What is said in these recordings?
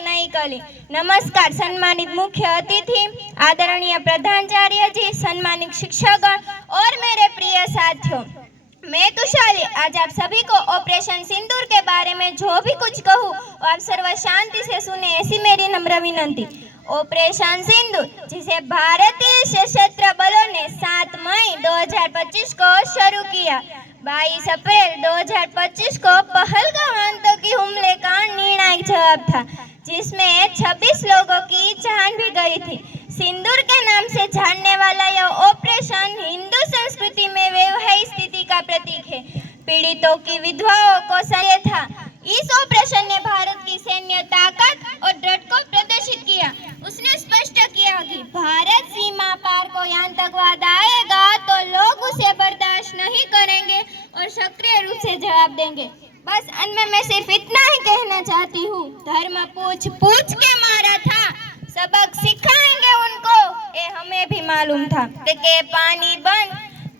एक नई कली। नमस्कार सम्मानित मुख्य अतिथि, आदरणीय प्रधानाचार्य जी, सम्मानित शिक्षकगण और मेरे प्रिय साथियों, मैं तुषाली आज आप सभी को ऑपरेशन सिंदूर के बारे में जो भी कुछ कहूँ आप सर्व शांति से सुने, ऐसी मेरी नम्र विनंती। ऑपरेशन सिंदूर, जिसे भारतीय सशस्त्र बलों ने 7 मई 2025 को शुरू किया। 22 अप्रैल 2025 को पहलगाम आतंकी हमले का निर्णायक जवाब था, जिसमें 26 लोगों की जान भी गई थी। सिंदूर के नाम से जानने वाला यह ऑपरेशन हिंदू संस्कृति में वैवाहिक स्थिति का प्रतीक है। पीड़ितों की विधवाओं को सहाय था। इस ऑपरेशन ने भारत की सैन्य ताकत और दृढ़ को प्रदर्शित किया। उसने स्पष्ट किया कि भारत सीमा पार कोई आतंकवाद आएगा तो लोग उसे बर्दाश्त नहीं करेंगे और सक्रिय रूप से जवाब देंगे। बस अंत में मैं सिर्फ इतना ही कहना चाहती हूँ, धर्म पूछ पूछ के मारा था, सबक सिखाएंगे उनको, ये हमें भी मालूम था। के पानी बंद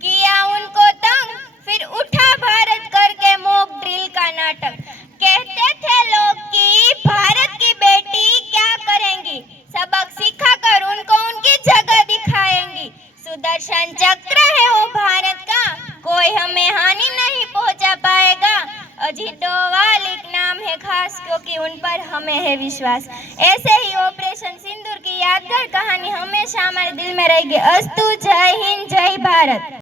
किया उनको तंग, फिर उठा भारत करके मॉक ड्रिल का नाटक। कहते थे लोग कि भारत की बेटी क्या करेंगी, सबक सिखाकर उनको उनकी जगह दिखाएंगी। सुदर्शन चक्र है वो भारत का, कोई हमें हानि नहीं पहुंचा पाएगा। अजीत डोभाल एक नाम है खास, क्योंकि उन पर हमें है विश्वास। ऐसे ही ऑपरेशन सिंदूर की यादगार कहानी हमेशा हमारे दिल में रहेगी। अस्तु, जय हिंद, जय भारत।